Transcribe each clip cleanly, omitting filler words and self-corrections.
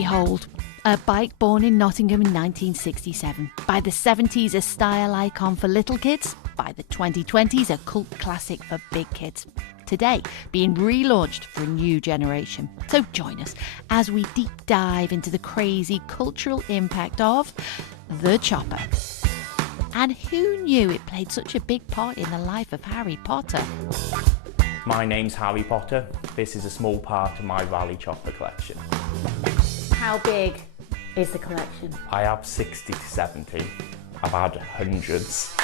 Behold, a bike born in Nottingham in 1967. By the 70s, a style icon for little kids. By the 2020s, a cult classic for big kids. Today, being relaunched for a new generation. So join us as we deep dive into the crazy cultural impact of the Chopper. And who knew it played such a big part in the life of Harry Potter? My name's Harry Potter. This is a small part of my Raleigh Chopper collection. How big is the collection? I have 60 to 70. I've had hundreds.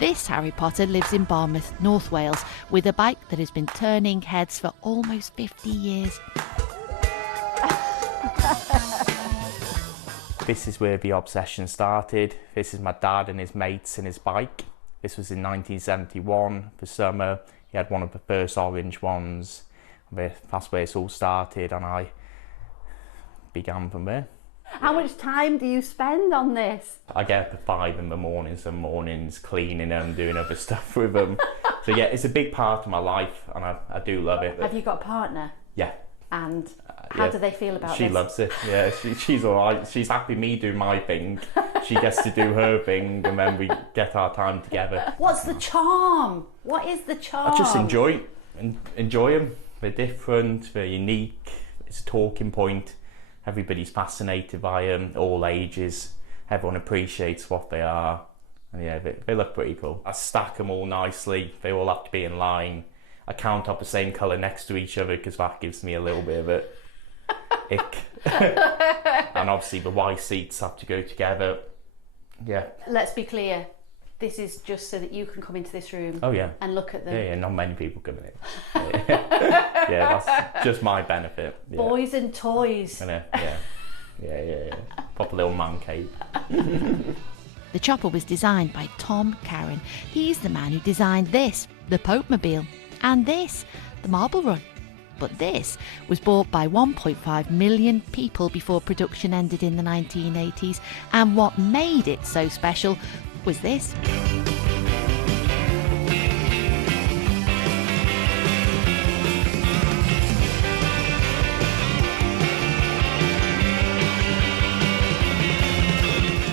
This Harry Potter lives in Barmouth, North Wales, with a bike that has been turning heads for almost 50 years. This is where the obsession started. This is my dad and his mates and his bike. This was in 1971, the summer. He had one of the first orange ones. That's where it's all started, and I began from there. How much time do you spend on this? I get up at 5 in the morning, some mornings, cleaning them, doing other stuff with them. So yeah, it's a big part of my life, and I do love it. Have you got a partner? Yeah. And how do they feel about this? She loves it, yeah. She's all right. She's happy me do my thing. She gets to do her thing, and then we get our time together. What's the charm? What is the charm? I just enjoy them. They're different, they're unique. It's a talking point. Everybody's fascinated by them, all ages. Everyone appreciates what they are. And yeah, they look pretty cool. I stack them all nicely. They all have to be in line. I count up the same colour next to each other because that gives me a little bit of a ick. And obviously the white seats have to go together. Yeah. Let's be clear. This is just so that you can come into this room and look at them. Yeah, not many people coming in. Yeah, that's just my benefit. Yeah. Boys and toys. Yeah. Pop a little man cave. The Chopper was designed by Tom Karen. He's the man who designed this, the Popemobile, and this, the Marble Run. But this was bought by 1.5 million people before production ended in the 1980s. And what made it so special was this.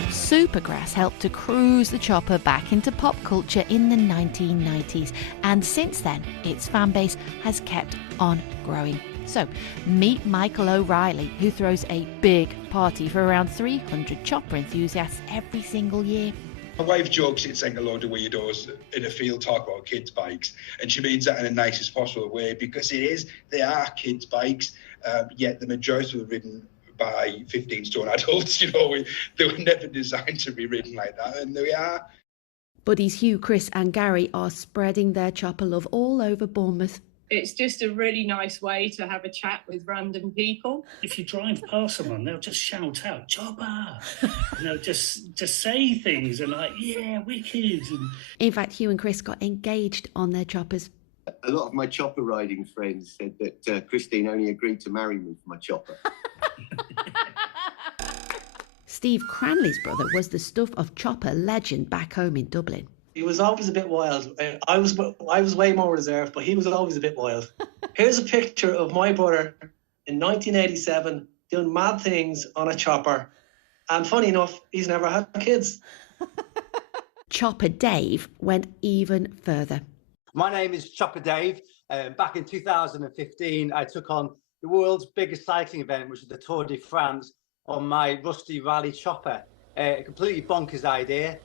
Supergrass helped to cruise the Chopper back into pop culture in the 1990s, and since then its fan base has kept on growing. So meet Michael O'Reilly, who throws a big party for around 300 Chopper enthusiasts every single year. My wife jokes it's like a load of weirdos in a field talk about kids' bikes, and she means that in the nicest possible way, because they are kids' bikes, yet the majority were ridden by 15-stone adults. You know, they were never designed to be ridden like that, and they are. Buddies Hugh, Chris and Gary are spreading their Chopper love all over Bournemouth. It's just a really nice way to have a chat with random people. If you drive past someone, they'll just shout out, "Chopper!" just say things and like, yeah, wicked. In fact, Hugh and Chris got engaged on their Choppers. A lot of my Chopper riding friends said that Christine only agreed to marry me for my Chopper. Steve Cranley's brother was the stuff of Chopper legend back home in Dublin. He was always a bit wild. I was way more reserved, but he was always a bit wild. Here's a picture of my brother in 1987 doing mad things on a Chopper. And funny enough, he's never had kids. Chopper Dave went even further. My name is Chopper Dave. Back in 2015, I took on the world's biggest cycling event, which is the Tour de France, on my rusty Raleigh Chopper. A completely bonkers idea.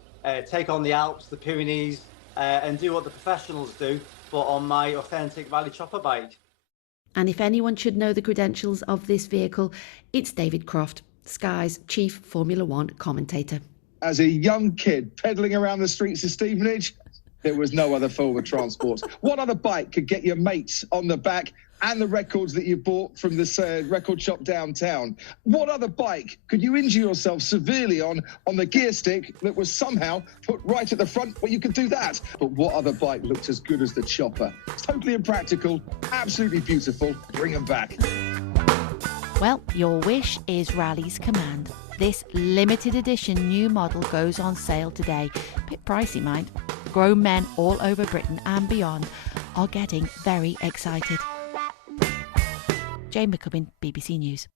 Take on the Alps, the Pyrenees, and do what the professionals do, but on my authentic Raleigh Chopper bike. And if anyone should know the credentials of this vehicle, it's David Croft, Sky's chief Formula One commentator. As a young kid pedalling around the streets of Stevenage, there was no other form of transport. What other bike could get your mates on the back and the records that you bought from this record shop downtown? What other bike could you injure yourself severely on the gear stick that was somehow put right at the front where you could do that? But what other bike looked as good as the Chopper? Totally impractical, absolutely beautiful. Bring them back. Well, your wish is Raleigh's command. This limited edition new model goes on sale today. Bit pricey, mind. Grown men all over Britain and beyond are getting very excited. Jane McCubbin, BBC News.